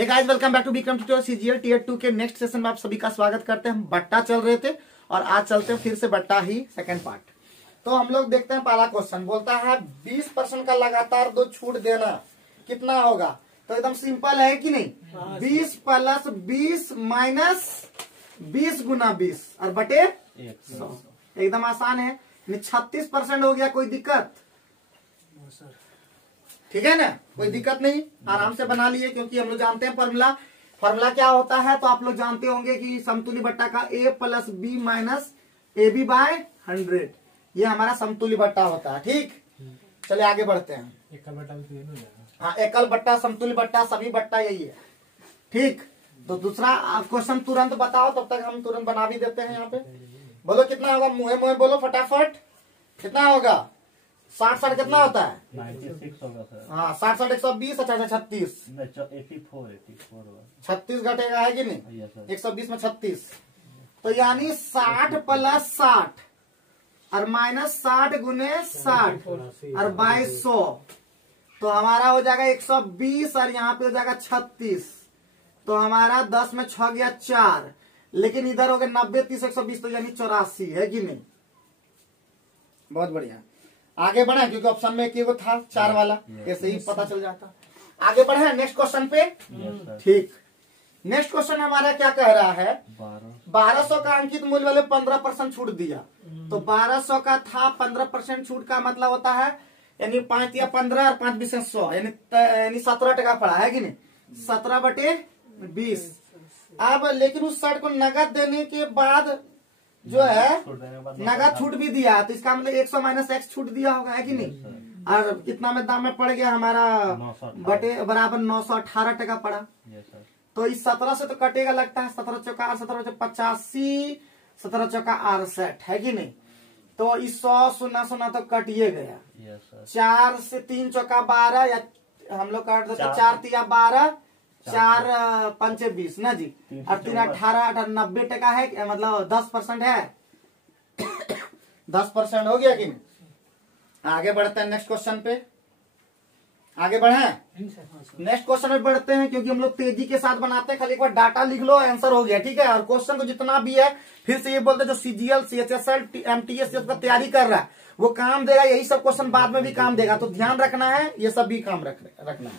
Hey guys, welcome back to Vikram tutorial CGL tier 2 के next session में आप सभी का स्वागत करते हैं। हम बट्टा चल रहे थे और आज चलते हैं फिर से बट्टा ही सेकंड पार्ट। तो हम लोग देखते हैं पहला क्वेश्चन बोलता है 20% का लगातार दो छूट देना कितना होगा। तो एकदम सिंपल है कि नहीं, 20 प्लस 20 माइनस 20 गुना 20 और बटे 100। एकदम आसान है। 36% हो गया, कोई दिक्कत? ठीक है ना, कोई दिक्कत नहीं, आराम से बना लिए क्योंकि हम लोग जानते हैं फॉर्मूला क्या होता है। तो आप लोग जानते होंगे कि समतुल्य बट्टा का a plus B minus A B by 100, ये हमारा समतुल्य बट्टा होता है। ठीक, चलिए आगे बढ़ते हैं। एकल बट्टा भी तो यही हाँ, एकल बट्टा, समतुल्य बट्टा, सभी बट्टा यही है। ठीक, तो दूसरा क्वेश्चन तुरंत बताओ, तब तक हम तुरंत बना भी देते हैं। यहाँ पे बोलो कितना होगा, मुहे मुहे बोलो फटाफट, कितना होगा? 60 कितना होता है? 96 होगा सर। हाँ, 60 120, अच्छा 36 36 घटेगा, है कि नहीं? 120 में 36, तो यानी 60 प्लस 60 और माइनस 60 गुने 60 और 2200, तो हमारा हो जाएगा 120 और यहाँ पे हो जाएगा 36। तो हमारा 10 में 6 गया 4, लेकिन इधर हो गया 90 30 120, तो यानी 84, है कि नहीं? बहुत बढ़िया, आगे बढ़े क्योंकि ऑप्शन में एक था 4 वाला, ऐसे ही पता चल जाता। आगे बढ़े नेक्स्ट क्वेश्चन पे। ठीक, नेक्स्ट क्वेश्चन हमारा क्या कह रहा है? 1200 का अंकित मूल्य वाले 15% छूट दिया। तो 1200 का था, 15% छूट का मतलब होता है यानी 5 या 15 और 5 20 100, यानी 17 टका पड़ा, है कि नहीं? 17 बटे 20। अब लेकिन उस शर्ट को नगद देने के बाद जो है नगद छूट भी दिया, तो इसका मतलब 100 माइनस x छूट दिया होगा, है कि नहीं? और कितना में दाम में पड़ गया हमारा? बटे बराबर 918 टका पड़ा। तो इस 17 से तो कटेगा, लगता है 17 चौका 8, 17 चौका 85, 17 चौका 68, है कि नहीं? तो इस 100 0 0 तो कटिए गया। 4 से 3 चौका 12, या हम लोग काट देते 4 3 12, 4 5 20 ना जी, और 3 18 90 टका है, मतलब 10% है। 10% हो गया कि नहीं? आगे बढ़ते हैं नेक्स्ट क्वेश्चन पे। आगे बढ़े नेक्स्ट क्वेश्चन में बढ़ते हैं, क्योंकि हम लोग तेजी के साथ बनाते हैं। खाली एक बार डाटा लिख लो, आंसर हो गया, ठीक है? और क्वेश्चन को जितना भी है फिर से ये बोलते हैं, जो सीजीएल सीएचएसएल एमटीएस का तैयारी कर रहा है वो काम देगा, यही सब क्वेश्चन बाद में भी काम देगा, तो ध्यान रखना है, ये सब भी काम रखना है।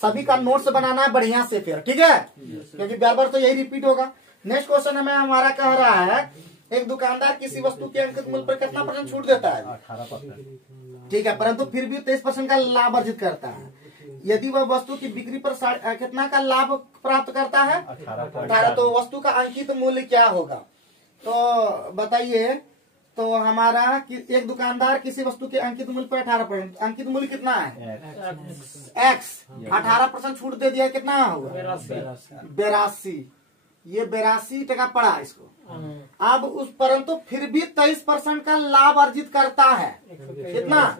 सभी का नोट्स बनाना है बढ़िया से फिर, ठीक है? क्योंकि बार बार तो यही रिपीट होगा। नेक्स्ट क्वेश्चन हमें हमारा कह रहा है, एक दुकानदार किसी वस्तु के अंकित मूल्य पर कितना % छूट देता है? 18%। ठीक है, परंतु फिर भी 23% का लाभ अर्जित करता है। यदि वह वस्तु की बिक्री पर कितना का लाभ प्राप्त करता है? 18। तो वस्तु का अंकित मूल्य क्या होगा? तो बताइए। तो हमारा एक दुकानदार किसी वस्तु के अंकित मूल्य पर 18%, अंकित मूल्य कितना है? x। 18% छूट दे दिया, कितना होगा? 82। ये 82 टका पड़ा इसको। अब उस परंतु फिर भी 23% का लाभ अर्जित करता है, कितना?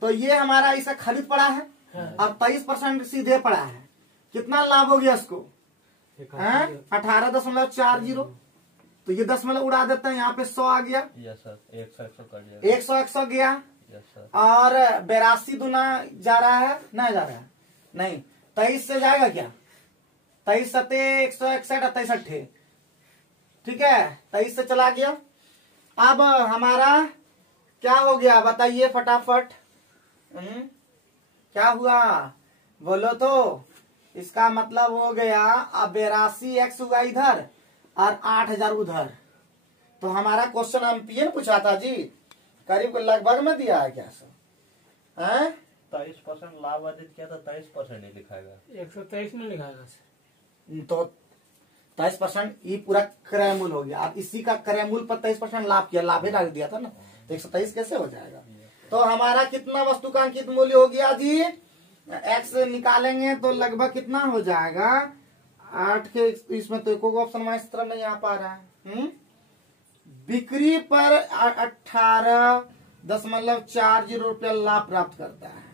तो ये हमारा इसे खरीद पड़ा है और 23% सीधे पड़ा है, कितना लाभ हो गया इसको? 18.40। तो ये 10 उड़ा देते हैं, यहाँ पे 100 आ गया, 100 गया, और 82 दूना जा रहा है, नहीं जा रहा है, नहीं 23 से जाएगा क्या? 23 सते 161 28 अट्ठे, ठीक है? 23 से चला गया। अब हमारा क्या हो गया बताइए फटाफट, क्या हुआ बोलो? तो इसका मतलब हो गया, अब 82x हुआ इधर और 8000 उधर। तो हमारा क्वेश्चन एमपीए ने पूछा था जी, करीब लगभग में दिया है क्या सर? 23% लाभ अर्जित किया तो 23% ही लिखाएगा, 123 में लिखाएगा। तो 23% ये पूरा क्रय मूल्य हो गया। अब इसी का क्रय मूल्य पर 23% लाभ किया, लाभ ही डाल दिया था ना, तो 123 कैसे हो जाएगा? तो हमारा कितना वस्तु का अंकित मूल्य हो गया जी? x निकालेंगे तो लगभग कितना हो जाएगा? 8 के इसमें तो एक ऑप्शन में इस तरह नहीं आ पा रहा है। बिक्री पर 18.40 रुपया लाभ प्राप्त करता है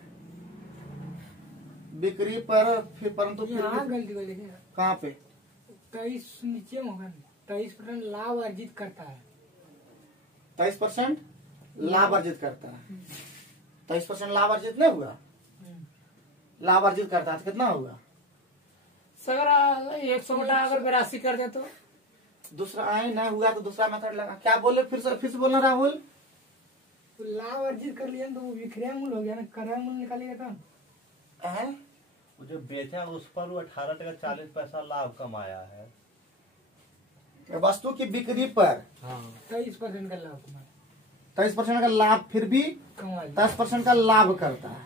बिक्री पर, फिर परंतु फिर गलती कहाँ पे? 23 नीचे में होगा, 23% लाभ अर्जित करता है। 23% लाभ अर्जित करता है, 23% लाभ अर्जित नहीं हुआ, लाभ अर्जित करता है, कितना होगा? सर 100 बटा अगर 82 कर दे तो दूसरा आई नहीं हुआ तो दूसरा मेथड लगा। क्या बोले फिर से बोलना राहुल। तो लाभ अर्जित कर लिया तो वो विक्रय मूल्य हो गया ना, क्रय मूल्य निकालिएगा तो है? वो जो बेचा उस पर वो 18.40 लाभ कमाया है। वस्तु की बिक्री पर 23% का लाभ कमाया, 23% का लाभ, फिर भी कमा लिया। 10% का लाभ करता है।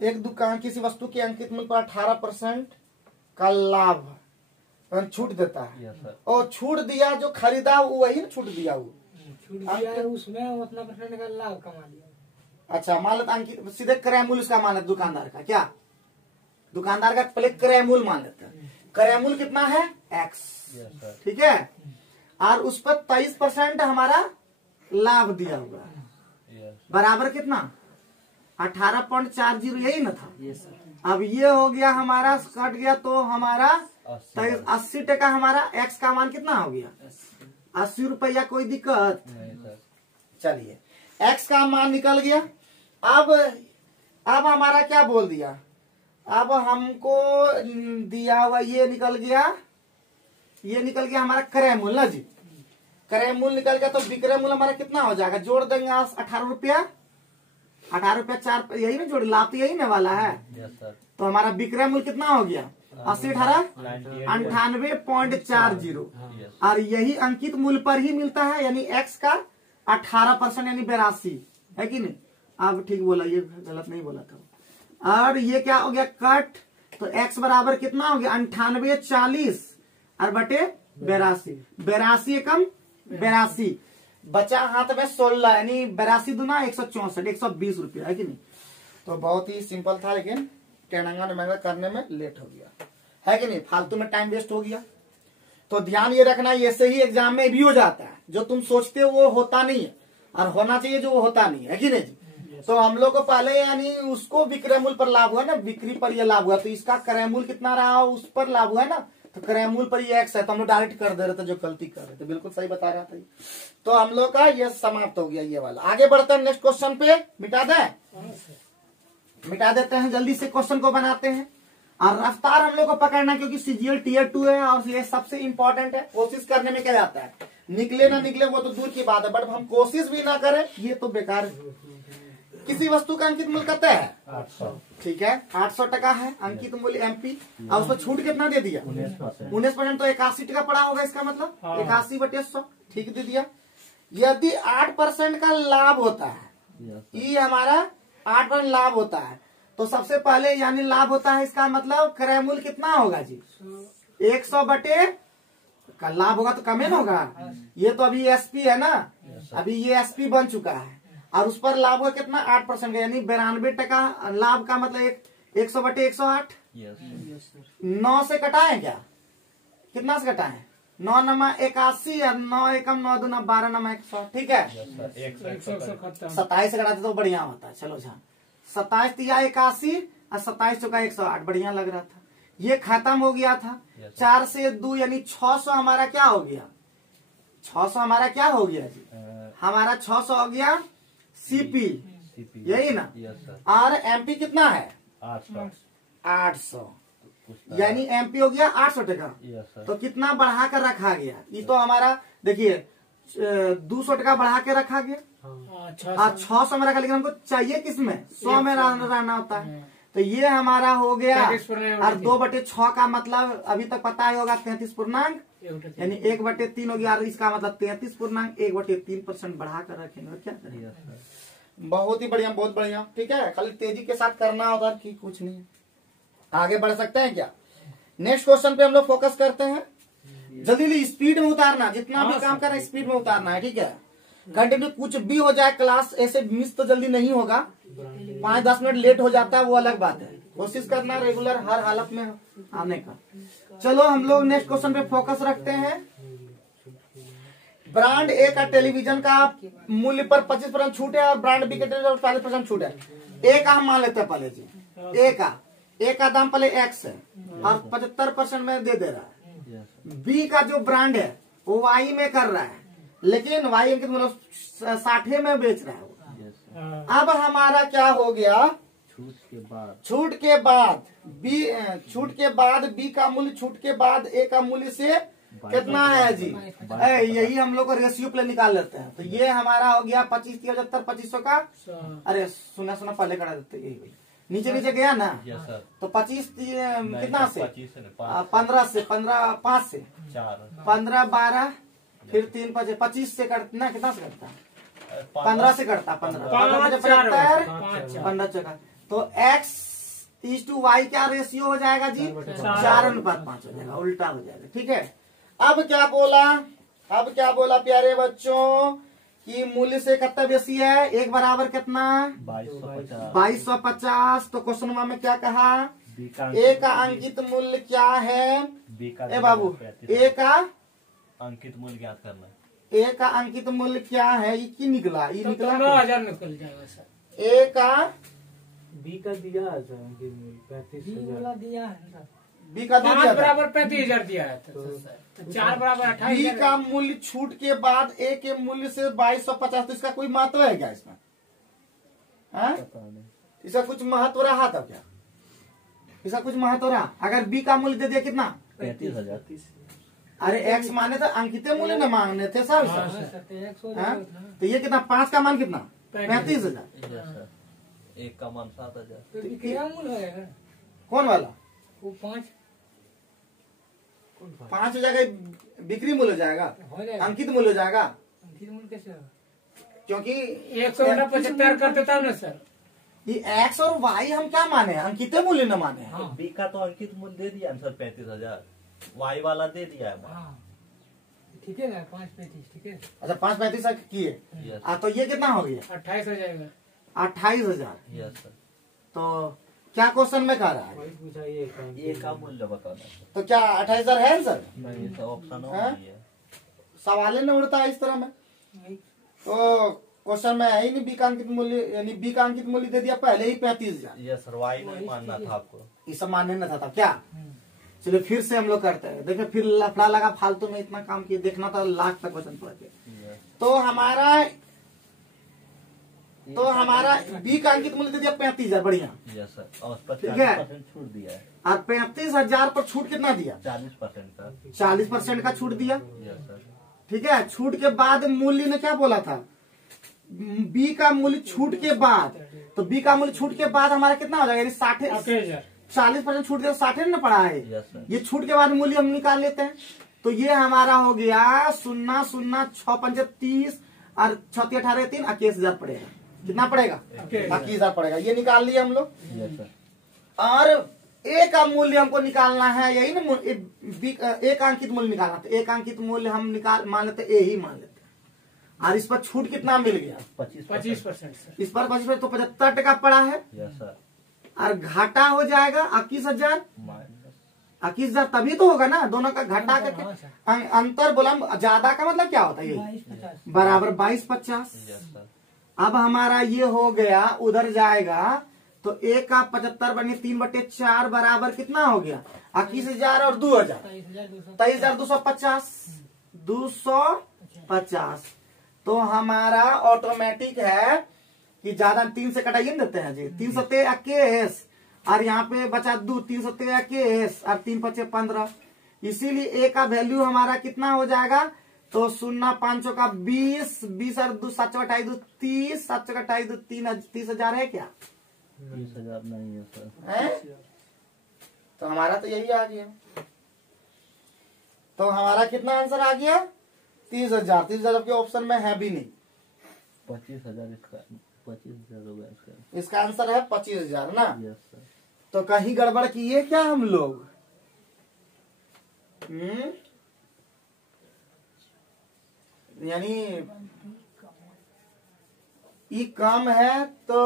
एक दुकान किसी वस्तु के अंकित मूल्य पर 18% का लाभ छूट देता है। Yes sir. और छूट दिया जो खरीदा वही ना छूट दिया वो। छूट दिया है उसमें वो अपना % का लाभ कमा लिया। अच्छा मान लेते अंकित सीधे क्रय मूल्य उसका मान लेते दुकानदार का, क्या दुकानदार का पहले क्रय मूल्य मान लेते हैं। क्रय मूल्य कितना है x, यस सर। ठीक है, और उस पर 23% हमारा लाभ दिया हुआ है, यस बराबर कितना 18.40 यही ना था। अब ये हो गया हमारा कट गया तो हमारा 80% हमारा x का मान कितना हो गया 80 रुपया। कोई दिक्कत नहीं सर। चलिए x का मान निकल गया। अब हमारा क्या बोल दिया, अब हमको दिया हुआ ये निकल गया हमारा क्रय मूल्य ना जी। क्रय मूल्य निकल गया तो विक्रय मूल्य हमारा कितना हो जाएगा, जोड़ देंगे 18 रुपया 4 यही ना जोड़, लाभ तो यही ना वाला है। Yes sir. तो हमारा विक्रय मूल्य कितना हो गया 80 18 98.40 यस। और यही अंकित मूल्य पर ही मिलता है, यानी x का 18% यानी 82 है कि नहीं। अब ठीक बोला, ये गलत नहीं बोला था। और ये क्या हो गया कट, तो x बराबर कितना हो गया 98.40 और बटे 82, 82 एकम 82, बचा हाथ में 16 यानी 82 दूना 164, 120 रुपया है कि नहीं। तो बहुत ही सिंपल था, लेकिन टेढ़ंगा नमंगा करने में लेट हो गया है कि नहीं, फालतू में टाइम वेस्ट हो गया। तो ध्यान ये रखना, ऐसे ही एग्जाम में भी हो जाता है, जो तुम सोचते हो वो होता नहीं है, और होना चाहिए जो वो होता नहीं है कि नहीं जी। तो हम लोग को पहले यानी उसको विक्रय मूल्य पर लाभ हुआ ना, बिक्री पर ये लाभ हुआ, तो इसका क्रय मूल्य कितना रहा उस पर लाभ हुआ ना, तो क्रय मूल्य पर ये x है, तो हम लोग डायरेक्ट कर दे रहे थे, जो गलती कर रहे थे बिल्कुल सही बता रहा था। तो हम लोग का ये समाप्त हो गया ये वाला। आगे बढ़ते हैं नेक्स्ट क्वेश्चन पे, मिटा देते हैं, जल्दी से क्वेश्चन को बनाते हैं। और रफ्तार हम लोग को पकड़ना, क्योंकि सीजीएल टियर 2 है और ये सबसे इंपॉर्टेंट है। कोशिश करने में क्या जाता है, निकले ना निकले वो तो दूर की बात है, बट हम कोशिश भी ना करें ये तो बेकार है। किसी वस्तु का अंकित मूल्य कितना है 800। ठीक है, 800 टका है अंकित मूल्य एमपी, और उसमें छूट कितना दे दिया 19%, तो 81 टका पड़ा होगा, इसका मतलब 81/100 ठीक दे दिया। यदि 8% का लाभ होता है, ये हमारा 8% लाभ होता है, तो सबसे पहले यानी लाभ होता है, इसका मतलब क्रय मूल्य कितना होगा जी 100 बटे का लाभ होगा तो कम ही होगा। ये तो अभी एसपी है ना, अभी ये एसपी बन चुका है, और उस पर लाभ होगा कितना 8% का, यानी 92 टका लाभ का मतलब 100 बटे 108। 9 से कटाए क्या, कितना से कटाए 9 नमा 81 और 9 एकम 9 दूना 12 नमा 100, ठीक है 27 से कटाते तो बढ़िया होता है। चलो जान 27 दिया 81 और 27 चौका 108, बढ़िया लग रहा था। ये खत्म हो गया था। 4 से 2 यानी 600 हमारा क्या हो गया, 600 हमारा क्या हो गया जी, हमारा 600 हो गया सीपी, यही ना। और एमपी कितना है 800, यानी एमपी हो गया 800 टका। तो कितना बढ़ा कर रखा गया, ये तो हमारा देखिए 200 टका बढ़ा के रखा गया, और 600 में रखा, लेकिन हमको चाहिए किसमें 100 में रहना होता है। तो ये हमारा हो गया, और 2/6 का मतलब अभी तक पता ही होगा 33 पूर्णांक, यानी 1/3 हो गया, और इसका मतलब 33 पूर्णांक 1/3% बढ़ा कर रखेंगे, और क्या करेंगे। बहुत ही बढ़िया, बहुत बढ़िया, ठीक है। खाली तेजी के साथ करना होगा कि कुछ नहीं। आगे बढ़ सकते हैं क्या, नेक्स्ट क्वेश्चन पे हम लोग फोकस करते हैं। जल्दी स्पीड में उतारना, जितना भी काम करना स्पीड में उतारना है, ठीक है। कंटिन्यू कुछ भी हो जाए, क्लास ऐसे मिस तो जल्दी नहीं होगा, 5-10 मिनट लेट हो जाता है वो अलग बात है। कोशिश करना रेगुलर हर हालत में आने का। चलो हम लोग नेक्स्ट क्वेश्चन पे फोकस रखते हैं। ब्रांड ए का टेलीविजन का मूल्य पर 25% छूट है, और ब्रांड बी के टेलीविजन 40% छूट है। ए का हम मान लेते हैं पहले जी, ए का दाम पहले x है और 75% में दे रहा है। बी का जो ब्रांड है वो वाई में कर रहा है, लेकिन वाई मतलब 60 में बेच रहा है वो। अब हमारा क्या हो गया, छूट के बाद बी का मूल्य छूट के बाद ए का मूल्य से कितना है जी? यही हम लोग को रेशियो प्ले निकाल लेते हैं। तो ये हमारा हो गया 25 30 75 2500 का। अरे सुना पहले करा देते, यही नीचे गया ना। तो 25 कितना से 15 से 5 से 15 12 फिर 3 5 25 से कटना, कितना से कटता? 15 से कटता। 15 चौका। तो x इज टू y क्या रेशियो हो जाएगा जी? 4:5 हो जाएगा, उल्टा हो जाएगा। ठीक है। अब क्या बोला प्यारे बच्चों कि मूल्य से कितना बेसी है? एक बराबर कितना? 2250। तो क्वेश्चन में क्या कहा? ए का अंकित मूल्य क्या है? ए बाबू, ए का अंकित मूल्य ज्ञात करना। ए का अंकित मूल्य क्या है? ये की निकला? ये निकला 15,000 निकल जाएगा सर। ए का बी का दिया है सर, अंकित मूल्य 35,000 दिया है सर। बी का 5 बराबर 35,000 दिया है तो 4 बराबर 28,000। बी का मूल्य छूट के बाद ए के मूल्य से 2250। तो इसका कोई महत्व है क्या इसमें? इसका कुछ महत्व रहा था क्या? इसका कुछ महत्व रहा? अगर बी का मूल्य दे दिया कितना? 35,000। अरे एक्स माने तो अंकित मूल्य न मांगने थे सर। तो ये कितना? 5 का मान कितना? 35,000। एक का मान 7,000। तो विक्रय मूल्य होगा कौन वाला? वो 5 हो जाएगा, बिक्री मूल्य हो जाएगा, हो जाएगा। अंकित मूल्य हो जाएगा। अंकित मूल्य कैसे होगा? क्योंकि 175 कर देता हूँ ना सर। ये एक्स और वाई हम क्या माने? अंकित मूल्य न माने। हाँ। बी का तो अंकित मूल्य दे दिया सर 35,000, वाई वाला दे दिया है। हाँ ठीक है ना, 5-35 ठीक है। अच्छा 5-35 किए। तो ये कितना हो गया? 28 हो जाएगा। 28,000। Yes sir. तो क्या क्वेश्चन में कह रहा है? वही पूछा ये का मूल्य बताना। तो क्या 28,000 है आंसर? नहीं सर, ऑप्शन हाँ? है। सवाल ही नहीं उड़ता है इस तरह में। नहीं। तो क्वेश्चन में है ही नहीं बी का अंकित मूल्य, यानी बी का अंकित मूल्य दे दिया पहले ही 35,000। यस सर, वाई नहीं मानना था आपको। ये सब मानने न था क्या? चलिए फिर से हम लोग करते हैं। देखिए फिर लफड़ा लगा फालतू में इतना काम किए, देखना था लाख तक क्वेश्चन पढ़ के। तो हमारा बी का अंकित मूल्य दे दिया 35,000। बढ़िया। यस सर, और उस पर ठीक है। 40% छूट दिया है। और 35,000 पर छूट कितना दिया? 40% का। 40% का छूट दिया। Yes sir. ठीक है। छूट के बाद मूल्य ने क्या बोला था? बी का मूल्य छूट के बाद, तो बी का मूल्य छूट के बाद हमारा कितना हो जाएगा? 60,000। 40% छूट दिया, 60 न पड़ा है। Yes sir. ये छूट के बाद मूल्य हम निकाल लेते हैं। तो ये हमारा हो गया 0,0,6,5 30 और 6 18 3 21,000 पड़ेगा। कितना पड़ेगा? 21,000 पड़ेगा। ये निकाल लिया हम लोग। Yes sir. और ए का मूल्य हमको निकालना है, यही ना ए का अंकित मूल्य निकालना। तो ए का अंकित मूल्य हम मान लेते, ए ही मान लेते। और इस पर छूट कितना मिल गया? 25%। इस पर 25%। तो 75% पड़ा है। Yes sir. और घाटा हो जाएगा 21,000। माइनस 21,000 तभी तो होगा ना, दोनों का घटा करके अंतर बोला। ज्यादा का मतलब क्या होता है? ये 22-50 बराबर 22-50। Yes sir. अब हमारा ये हो गया, उधर जाएगा तो ए का 75 बने 3/4 बराबर कितना हो गया? 21,000 और 2,000 23,250 250। तो हमारा ऑटोमेटिक है कि ज्यादा 3 से कटाइए न देते हैं जी। 321 और यहाँ पे बचा 2 321 और 3 5 15। इसीलिए ए का वैल्यू हमारा कितना हो जाएगा? तो 0,5 का 20 20 और 2 7 28 2 30 7 28 2 30,000 है क्या? 30,000 नहीं है सर। है? तो हमारा तो यही आ गया। तो हमारा कितना आंसर आ गया? 30,000। 30,000 के ऑप्शन में है भी नहीं। 25,000 इसका 25,000 होगा इसका। इसका आंसर है 25,000 ना। Yes sir. तो कहीं गड़बड़ किए क्या हम लोग? यानी ये कम है तो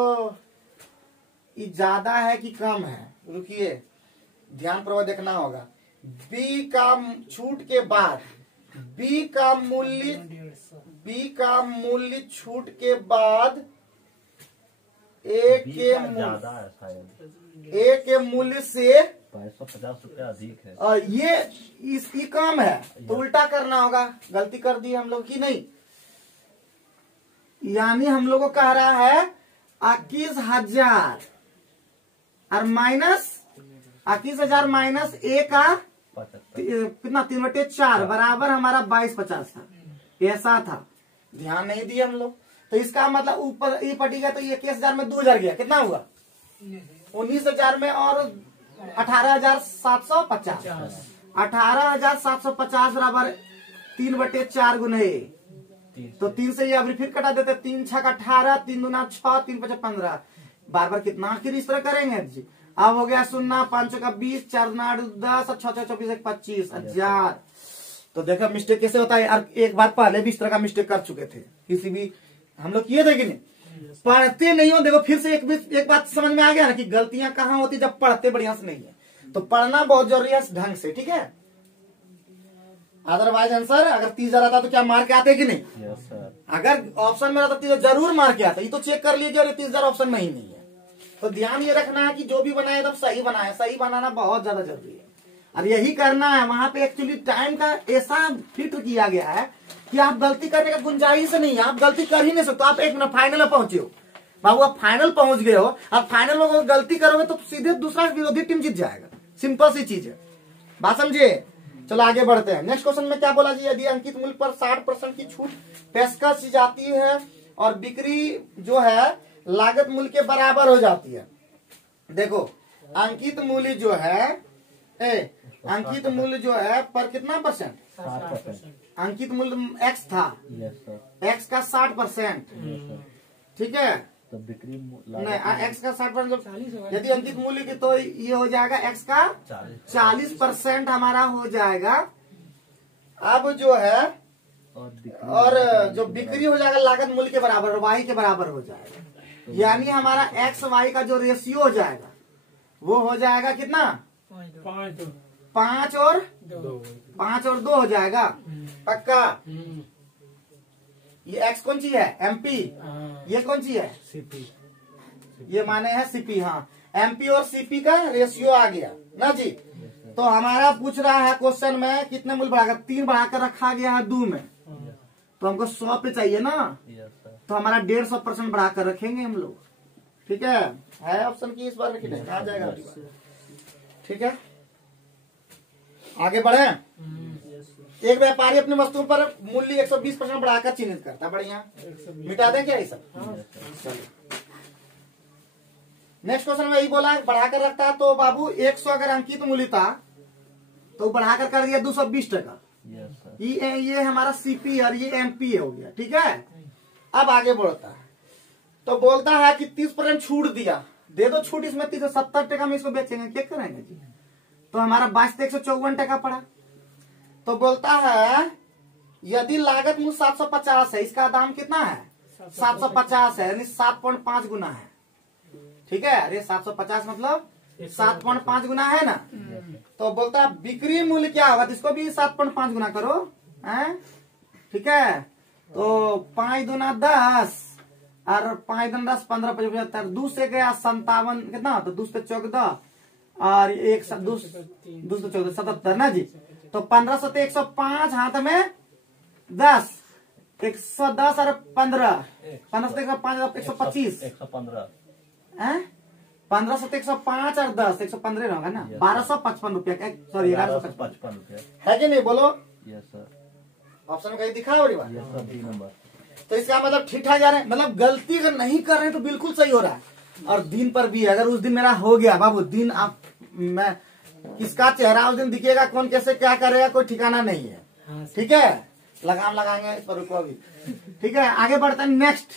ये ज्यादा है कि कम है? रुकिए, ध्यान पूर्वक देखना होगा। बी का छूट के बाद बी का मूल्य छूट के बाद ए ज्यादा है शायद। के मूल्य से 550 रुपया अधिक है। और ये इसकी कम है, तो उल्टा करना होगा। गलती कर दी हम लोग की नहीं। यानी हम लोग को कह रहा है 21,000 और माइनस 21,000 माइनस ए का 75। कितना 3/4 बराबर हमारा 2250 था। ऐसा था, ध्यान नहीं दिए हम लोग। तो इसका मतलब ऊपर ई पटी गया तो ये 21,000 में 2,000 गया, कितना हुआ 19,000 में और 18,750। 18,750 बराबर 3/4 गुने तो 3 से ये अभी फिर कटा देते, 3 छक 18, 3 दूना 6, 3 5 15, बार बार कितना आखिर इस तरह करेंगे जी। अब हो गया 0, 5 का 20, 4 दूना 8, 10, 6 6 24 25,000। तो देखो मिस्टेक कैसे होता है। और एक बार पहले भी इस तरह का मिस्टेक कर चुके थे, किसी भी हम लोग किए थे कि नहीं, पढ़ते नहीं हो। देखो फिर से एक बात समझ में आ गया ना कि गलतियां कहाँ होती जब पढ़ते बढ़िया से नहीं है। तो पढ़ना बहुत जरूरी है ढंग से, ठीक है। अदरवाइज आंसर अगर 30,000 आता तो क्या मार के आते कि नहीं? Yes sir. अगर ऑप्शन में रहता तो जरूर मार के आता। ये तो चेक कर लीजिए, अरे 30,000 ऑप्शन में ही नहीं है। तो ध्यान ये रखना है कि जो भी बनाए तब सही बनाए। सही बनाना बहुत ज्यादा जरूरी है और यही करना है। वहां पे एक्चुअली टाइम का ऐसा फिल्टर किया गया है कि आप गलती करने का गुंजाइश नहीं है। आप गलती कर ही नहीं सकते। आप एक मिनट फाइनल में पहुंचे हो बाबू, आप फाइनल पहुंच गए हो। आप फाइनल में अगर गलती करोगे तो सीधे दूसरा विरोधी टीम जीत जाएगा। सिंपल सी चीज है, बात समझिए। चलो आगे बढ़ते हैं। नेक्स्ट क्वेश्चन में क्या बोला जी, यदि अंकित मूल्य पर 60% की छूट पेशकश की जाती है और बिक्री जो है लागत मूल्य के बराबर हो जाती है। देखो अंकित मूल्य जो है अंकित मूल्य जो है पर कितना परसेंट? 60%। अंकित मूल्य एक्स था, यस सर। एक्स का 60%, ठीक है। तो बिक्री नहीं, एक्स का 60%, 40 होगा। यदि अंकित मूल्य की तो ये हो जाएगा एक्स का 40% हमारा हो जाएगा। अब जो है और जो बिक्री हो जाएगा लागत मूल्य के बराबर, वाई के बराबर हो जाएगा। यानी हमारा एक्स वाई का जो रेशियो हो जाएगा वो हो जाएगा कितना? 5 और 2 हो जाएगा। पक्का? ये एक्स कौन सी है? एमपी। ये कौन सी है? सीपी। ये माने है सीपी। हाँ, एमपी और सीपी का रेशियो आ गया ना जी। तो हमारा पूछ रहा है क्वेश्चन में कितने मूल्य बढ़ाकर, 3 बढ़ाकर रखा गया है 2 में, तो हमको 100 पे चाहिए ना। Yes sir. तो हमारा 150% बढ़ाकर रखेंगे हम लोग, ठीक है ऑप्शन की इस बार रखी नहीं, आ जाएगा अगली बार, ठीक है। आगे बढ़े। एक व्यापारी अपनी वस्तुओं पर मूल्य 120% बढ़ाकर चिन्हित करता है। बढ़िया, मिटा दें क्या ये सब? चलो नेक्स्ट क्वेश्चन में यही बोला बढ़ाकर रखता है। तो बाबू 100 अगर अंकित मूल्य था तो बढ़ाकर कर दिया 220%। Yes sir. ये हमारा सीपी और ये एमपी हो गया, ठीक है। अब आगे बढ़ता है तो बोलता है कि 30% छूट दिया, दे दो छूट इसमें 70% में इसको बेचेंगे, क्या करेंगे जी। तो हमारा 22,154 पड़ा। तो बोलता है यदि लागत मूल्य 750 है, इसका दाम कितना है? 750 है, यानी 7.5 गुना है, ठीक है। अरे 750 मतलब 7.5 गुना है ना। तो बोलता है बिक्री मूल्य क्या होगा, तो इसको भी 7.5 गुना करो, हैं? ठीक है। तो 5 दूना 10 और 5 दूना 10, 15 75, 2 से गया 57, कितना? तो 2 से 14 और 1 2 से 14 77 ना जी। तो 15 से 105, हाथ में 10, 110 और 15 से 105 125, 115। 15 से 105 और 10 115 होगा ना। 1255 रुपया, सॉरी 1155 रुपया है कि नहीं? बोलो। Yes sir. ऑप्शन कहीं दिखा हो रही बात? Yes sir, B number. तो इसका मतलब ठीक ठाक जा रहे हैं, मतलब गलती अगर नहीं कर रहे हैं तो बिल्कुल सही हो रहा है। और दिन पर भी अगर उस दिन मेरा हो गया बाबू, दिन आप मैं किसका चेहरा उस दिन दिखेगा, कौन कैसे क्या करेगा, कोई ठिकाना नहीं है, ठीक है। लगाम लगाएंगे इस पर, रुको अभी, ठीक है। आगे बढ़ते हैं नेक्स्ट।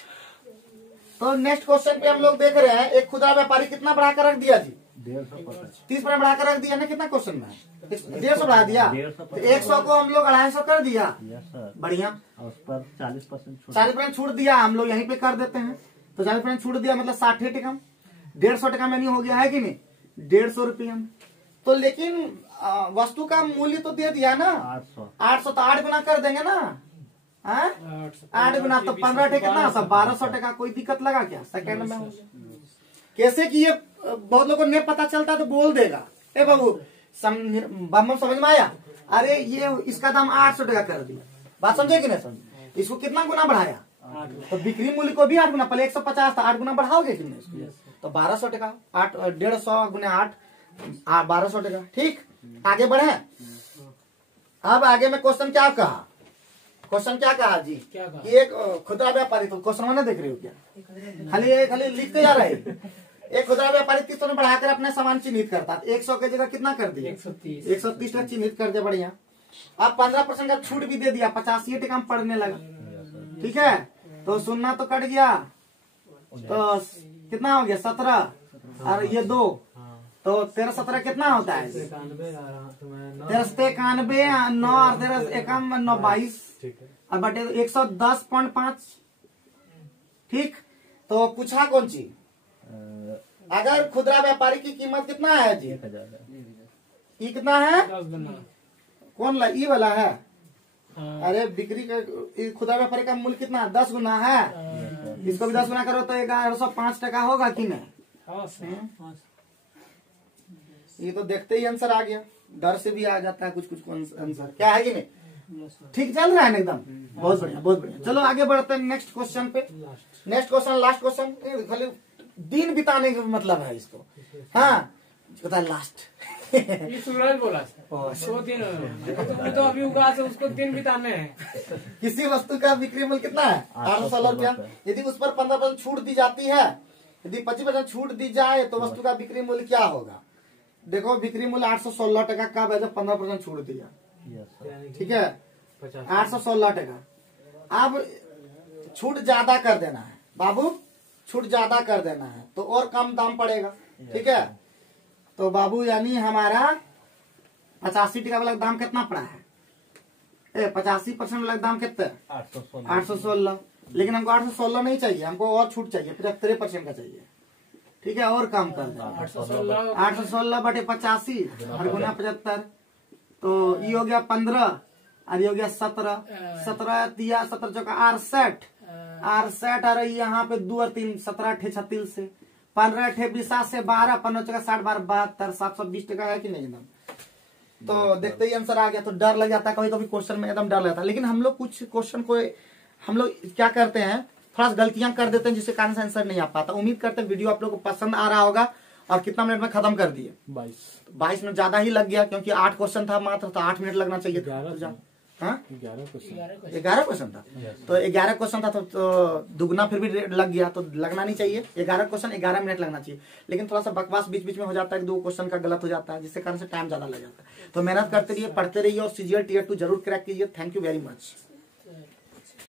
तो नेक्स्ट क्वेश्चन पे हम लोग देख रहे हैं एक खुदरा व्यापारी कितना बढ़ाकर रख दिया जी? 150%। 30% बढ़ाकर रख दिया ना। कितना क्वेश्चन में? 150 बढ़ा दिया। 150 तो 100 को हम लोग 250 कर दिया। Yes sir. बढ़िया। और उस पर 40% छूट। 40% छूट दिया, हम लोग यहीं पे कर देते हैं। तो 40% छूट दिया मतलब 60 150 में नहीं हो गया है कि नहीं? 150 रुपया में। तो लेकिन वस्तु का मूल्य तो दे दिया ना 800 तो 8 गुना कर देंगे ना। 8 गुना तो 15 कितना? 1200 कोई दिक्कत लगा क्या? सेकंड में हो। कैसे कि ये बहुत लोगों को नहीं पता चलता तो बोल देगा, ए बाबू समझ में आया? अरे ये इसका दाम 800 कर दिया, बात समझे कि नहीं समझे? इसको कितना गुना बढ़ाया? तो बिक्री मूल्य को भी 8 गुना, पहले 150 था, 8 गुना बढ़ाओगे कि नहीं इसको? तो 1200 टका, 150 गुने 8 1200 टका। ठीक, आगे बढ़े। अब आगे में क्वेश्चन क्या कहा, क्वेश्चन क्या कहा जी? क्या कहा? कि एक खुदरा व्यापारी, तो क्वेश्चन मैंने देख रहे हो क्या? खाली लिखते जा रहे। एक खुदरा व्यापारी 30 में बढ़ाकर अपना सामान चिन्हित करता है, 100 की जगह कितना कर दिया? 130 का चिन्हित कर दिया, बढ़िया। अब 15% का छूट भी दे दिया, 85 टका में पड़ने लगा। ठीक है, तो सुनना तो कट गया, तो कितना हो गया? 17 और ये 2, तो 13 17 कितना होता है? 93 9 और 13 9 22 और बटे 110.5। ठीक, तो पूछा कौन चीज? अगर खुदरा व्यापारी की कीमत कितना है जी? 1000 ई कितना है? 10 गुना। कौन ला? ई वाला है। हाँ। अरे बिक्री का खुदरा व्यापारी का मूल्य कितना? 10 गुना है। इसको भी 10 गुना करो तो 1105 टका होगा कि नहीं? हाँ सर, हाँ। ये तो देखते ही आंसर आ गया, डर से भी आ जाता है कुछ कुछ आंसर, क्या है कि नहीं? ठीक चल रहा है ना एकदम? बहुत बढ़िया, बहुत बढ़िया। चलो आगे बढ़ते हैं नेक्स्ट क्वेश्चन पे। Next question, last question. खाली दिन बिताने का मतलब है इसको। हाँ, पता है लास्ट। ये सूरज बोला सर, 2 दिन वो तो अभी उगा तो उसको दिन बिताने हैं। किसी वस्तु का बिक्री मूल्य कितना है? 816 रुपया। यदि उस पर 15% छूट दी जाती है, यदि 25% छूट दी जाए तो वस्तु का बिक्री मूल्य क्या होगा? देखो, बिक्री मूल्य 816 टका कब है? जब 15% छूट दिया। ठीक है, 816 टका। अब छूट ज्यादा कर देना है बाबू, छूट ज्यादा कर देना है तो और कम दाम पड़ेगा। ठीक है, तो बाबू यानी हमारा 85 टका वाला दाम कितना पड़ा है? 85% वाला दाम कितना है? 816। लेकिन हमको 816 नहीं चाहिए, हमको और छूट चाहिए, 75% का चाहिए। ठीक है, और कम कर देना। 816 बटे 85 और गुना 75, तो ये हो गया 15 और ये हो गया 17। 17 दिया, 17 चौका 68 और यहाँ पे 2 और 3 17 8 36 से 15 8 20 से 12 15 चौका 60 12 72 720 टका है कि नहीं एकदम? तो देखते ही आंसर आ गया, तो डर लग जाता है कभी कभी क्वेश्चन में, एकदम डर लगता है। लेकिन हम लोग कुछ क्वेश्चन को हम लोग क्या करते हैं, थोड़ा सा गलतियां कर देते हैं, जिसके कारण से आंसर नहीं आ पाता। उम्मीद करते हैं वीडियो आप लोगों को पसंद आ रहा होगा। और कितना मिनट में खत्म कर दिए? 22 मिनट ज्यादा ही लग गया, क्योंकि 8 क्वेश्चन था मात्र, तो 8 मिनट लगना चाहिए। 11 क्वेश्चन था, तो 11 क्वेश्चन था, तो दुगना फिर भी लग गया, तो लगना नहीं चाहिए। 11 क्वेश्चन 11 मिनट लगना चाहिए। लेकिन थोड़ा सा बकवास बीच बीच में हो जाता है, 2 क्वेश्चन का गलत हो जाता है, जिसके कारण से टाइम ज्यादा लग जाता है। तो मेहनत करते रहिए, पढ़ते रहिए और CGL Tier 2 जरूर क्रैक कीजिए। Thank you very much.